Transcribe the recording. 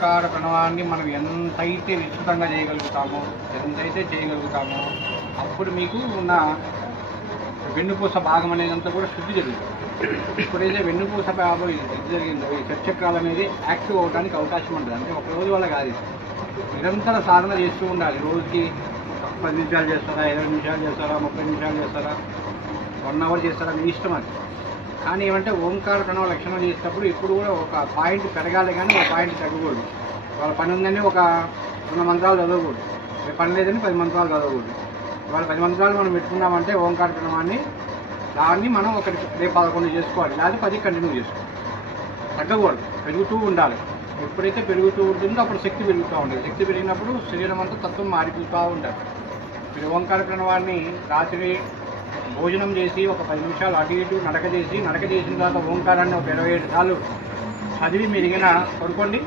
ఓంకార ప్రణవాన్ని మనం ఎంతైతే విస్తృతంగా చేయగలుగుతామో అప్పుడు మీకు ఉన్న వెన్నుపూస భాగం అనేదంతా కూడా శుద్ధి జరుగుతుంది. ఎప్పుడైతే వెన్నుపూస భాగం ఇది జరిగిందో ఈ చక్రాలు అనేది యాక్టివ్ అవడానికి అవకాశం ఉంటుంది. అంటే ఒక రోజు వల్ల కాదు, నిరంతర సాధన చేస్తూ ఉండాలి. రోజుకి 10 నిమిషాలు చేస్తారా, 20 నిమిషాలు చేస్తారా, 30 నిమిషాలు చేస్తారా, 1 అవర్ చేస్తారా, మీ ఇష్టం అది. కానీ ఏమంటే ఓంకార ప్రణవ లక్షణం చేసేటప్పుడు ఇప్పుడు కూడా ఒక పాయింట్ పెరగాలి కానీ ఒక పాయింట్ తగ్గకూడదు. వాళ్ళ పని ఉందని ఒక 100 మంత్రాలు చదవకూడదు, పని లేదని 10 మంత్రాలు చదవకూడదు. వాళ్ళ 10 మంత్రాలు మనం పెట్టుకున్నామంటే ఓంకార ప్రణవాన్ని దాన్ని మనం ఒకటి రేపు 11 చేసుకోవాలి, లేదా 10 కంటిన్యూ చేసుకోవాలి. తగ్గకూడదు, పెరుగుతూ ఉండాలి. ఎప్పుడైతే పెరుగుతూ ఉంటుందో అప్పుడు శక్తి పెరుగుతూ ఉంటుంది. శక్తి పెరిగినప్పుడు శరీరం అంతా తత్వం మారిపోతూ ఉంటుంది. మీరు ఓంకార ప్రణవాన్ని రాత్రి భోజనం చేసి ఒక 10 నిమిషాలు అటు ఇటు నడక చేసిన తర్వాత ఓంకారాన్ని ఒక 27 సార్లు చదివి మీరు పడుకోండి.